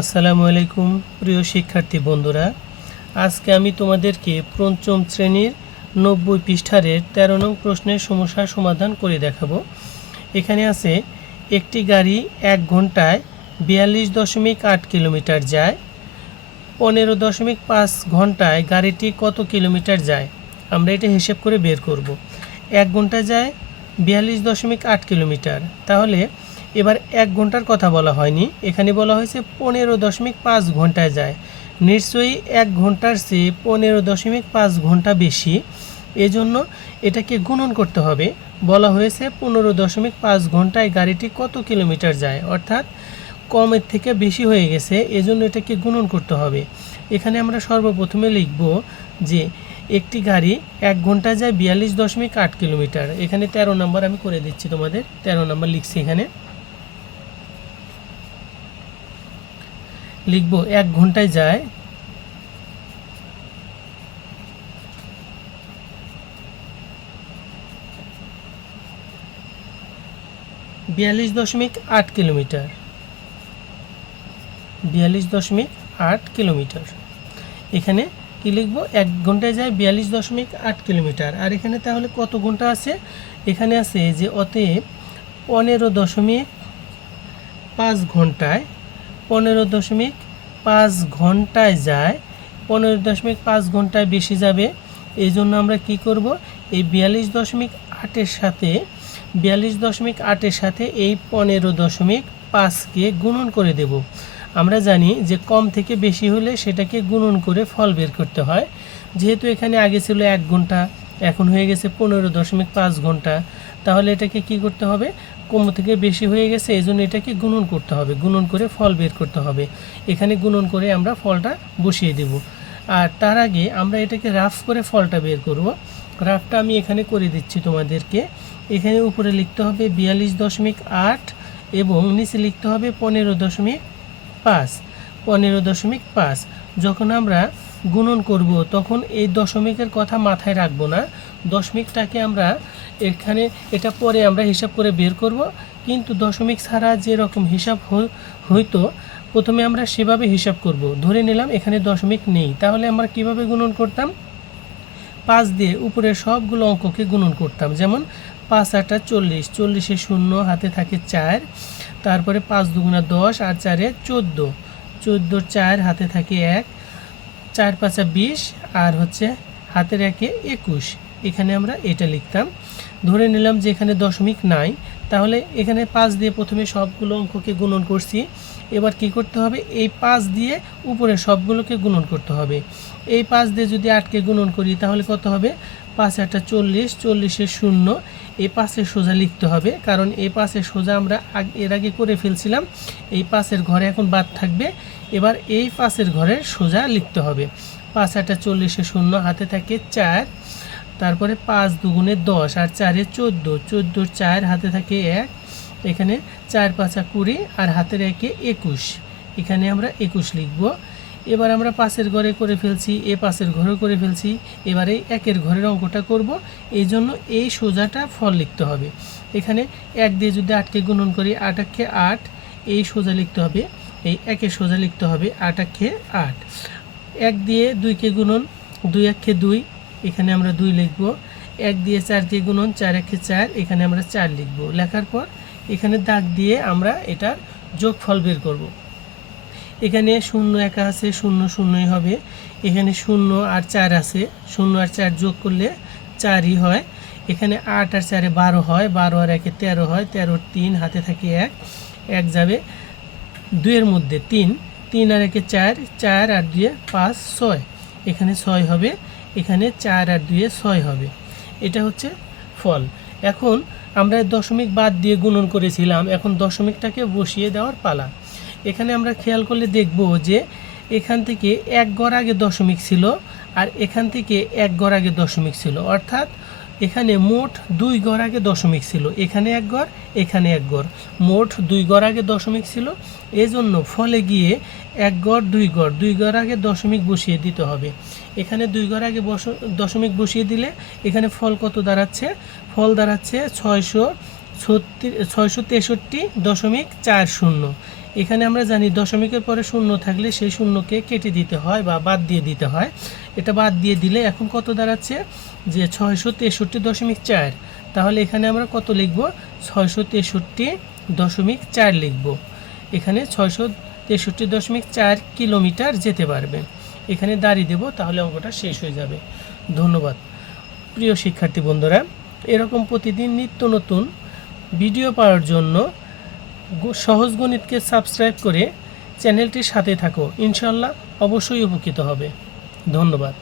আসসালামু আলাইকুম প্রিয় শিক্ষার্থী বন্ধুরা, আজকে আমি তোমাদেরকে পঞ্চম শ্রেণীর 90 পৃষ্ঠার 13 নং প্রশ্নের সমস্যার সমাধান করে দেখাবো। এখানে আছে একটি গাড়ি 1 ঘন্টায় 42.8 কিলোমিটার যায়, 15.5 ঘন্টায় গাড়িটি কত কিলোমিটার যায়। আমরা এটা হিসেব করে বের করব। 1 ঘন্টা যায় 42.8 কিলোমিটার, তাহলে এবার 1 ঘন্টার কথা বলা হয়নি, এখানে বলা হয়েছে 15.5 ঘন্টায় যায়। নিশ্চয়ই 1 ঘন্টার চেয়ে 15.5 ঘন্টা বেশি, এজন্য এটাকে গুণন করতে হবে। বলা হয়েছে 15.5 ঘন্টায় গাড়িটি কত কিলোমিটার যায়, অর্থাৎ কমের থেকে বেশি হয়ে গেছে, এজন্য এটাকে গুণন করতে হবে। এখানে আমরা সর্বপ্রথমে লিখব যে একটি গাড়ি 1 ঘন্টায় যায় 42.8 কিলোমিটার। এখানে 13 নম্বর আমি করে দিচ্ছি তোমাদের, 13 নম্বর লিখছি। এখানে লিখব 1 ঘন্টায় যায় 42.8 কিলোমিটার। 42.8 কিলোমিটার। এখানে কি লিখব? 1 ঘন্টায় যায় 42.8 কিলোমিটার। আর এখানে তাহলে কত ঘন্টা আছে? এখানে আছে যে অতএব 15.5 ঘন্টায় 15.5 ঘন্টায় যায়, 15.5 ঘন্টায় বেশি যাবে। এই জন্য আমরা কি করব, এই 42.8-এর সাথে 42.8-এর সাথে এই 15.5-কে গুণন করে দেব। আমরা জানি যে কম থেকে বেশি হলে সেটাকে গুণন করে ফল বের করতে হয়। যেহেতু এখানে আগে ছিল 1 ঘন্টা, এখন হয়ে গেছে 15.5 ঘন্টা, তাহলে এটাকে কি করতে হবে? কম থেকে বেশি হয়ে গেছে, এই জন্য এটাকে গুণন করতে হবে, গুণন করে ফল বের করতে হবে। এখানে গুণন করে আমরা ফলটা বসিয়ে দেব। আর তার আগে আমরা এটাকে রাফ করে ফলটা বের করব। রাফটা আমি এখানে করে দিচ্ছি তোমাদেরকে। এখানে উপরে লিখতে হবে 42.8 এবং নিচে লিখতে হবে 15.5। যখন আমরা গুণন করব তখন এই দশমিকের কথা মাথায় রাখবো না, দশমিকটাকে আমরা এখানে এটা পরে আমরা হিসাব করে বের করব। কিন্তু দশমিক ছাড়া যেরকম হিসাব হইতো প্রথমে আমরা সেভাবে হিসাব করব। ধরে নিলাম এখানে দশমিক নেই, তাহলে আমরা কিভাবে গুণন করতাম? 5 দিয়ে উপরের সবগুলো অঙ্ককে গুণন করতাম। যেমন 5 8 40, 40-এ 0 হাতে থাকে 4, তারপরে 5 2 10 আর 4-এ 14, 14 4 হাতে থাকে 1, 4 5 20 আর হচ্ছে হাতের 1-এ 21। এখানে আমরা এটা লিখতাম। ধরে নিলাম যে এখানে দশমিক নাই, তাহলে এখানে 5 দিয়ে প্রথমে সবগুলো অঙ্ককে গুণন করছি। এবার কি করতে হবে? এই 5 দিয়ে উপরে সবগুলোকে গুণন করতে হবে। এই 5 দিয়ে যদি 8-কে গুণন করি তাহলে কত হবে? 5 8 40, 40-এ 0, এই 5-এর সোজা লিখতে হবে, কারণ এই 5-এর সোজা আমরা এর আগে করে ফেলছিলাম। এই 5-এর ঘরে এখন বাদ থাকবে, এবার এই 5-এর ঘরে সোজা লিখতে হবে। 5 8 40-এ 0 হাতে থাকে 4, তারপরে 5 2 10 আর 4-এ 14, 14 4 হাতে থাকে 1, এখানে 4 5 20 আর হাতের 1-এ 21। এখানে আমরা 21 লিখব। এবার আমরা 5-এর ঘরে করে ফেলছি, এ 5-এর ঘরেও করে ফেলছি, এবারে 1-এর ঘরের অঙ্কটা করব। এই জন্য এই সোজাটা ফল লিখতে হবে। এখানে 1 দিয়ে যদি 8-কে গুণন করি, 8 8 8, এই সোজা লিখতে হবে, এই 1-এর সোজা লিখতে হবে 8 8 8। 1 দিয়ে 2-কে গুণন, 2 1 2, এখানে আমরা 2 লিখব। 1 দিয়ে 4-কে গুণন, 4 1 4, এখানে আমরা 4 লিখব। লেখার পর এখানে দাগ দিয়ে আমরা এটার যোগফল বের করব। এখানে 0 একা আছে, 0 0ই হবে। এখানে 0 আর 4 আছে, 0 আর 4 যোগ করলে 4ই হয়। এখানে 8 আর 4-এ 12 হয়, 12 আর 1-এ 13 হয়, 13 3 হাতে থাকে 1, 1 যাবে 2-এর মধ্যে 3, 3 আর 1-এ 4, 4 আর 2-এ 5 6, এখানে 6 হবে। এখানে 4 আর 2-এ 6 হবে। এটা হচ্ছে ফল। এখন আমরা দশমিক বাদ দিয়ে গুণন করেছিলাম, এখন দশমিকটাকে বসিয়ে দেওয়ার পালা। এখানে আমরা খেয়াল করলে দেখব যে এখান থেকে 1 ঘর আগে দশমিক ছিল আর এখান থেকে 1 ঘর আগে দশমিক ছিল, অর্থাৎ এখানে মোট 2 ঘর আগে দশমিক ছিল। এখানে 1 ঘর, এখানে 1 ঘর, মোট 2 ঘর আগে দশমিক ছিল। এজন্য ফলে গিয়ে 1 ঘর 2 ঘর, 2 ঘর আগে দশমিক বসিয়ে দিতে হবে। এখানে 2 ঘর আগে দশমিক বসিয়ে দিলে এখানে ফল কত দাঁড়াচ্ছে? ফল দাঁড়াচ্ছে 663.40। এখানে আমরা জানি দশমিকের পরে শূন্য থাকলে সেই শূন্যকে কেটে দিতে হয় বা বাদ দিয়ে দিতে হয়। এটা বাদ দিয়ে দিলে এখন কত দাঁড়াচ্ছে যে 663.4। তাহলে এখানে আমরা কত লিখব? 663.4 লিখব। এখানে 663.4 কিলোমিটার যেতে পারবে। এখানে দাঁড়িয়ে দেব, তাহলে অঙ্কটা শেষ হয়ে যাবে। ধন্যবাদ প্রিয় শিক্ষার্থী বন্ধুরা। এরকম প্রতিদিন নিত্য নতুন ভিডিও পাওয়ার জন্য সহজ গণিতকে সাবস্ক্রাইব করে চ্যানেলটির সাথে থাকো। ইনশাল্লাহ অবশ্যই উপকৃত হবে। ধন্যবাদ।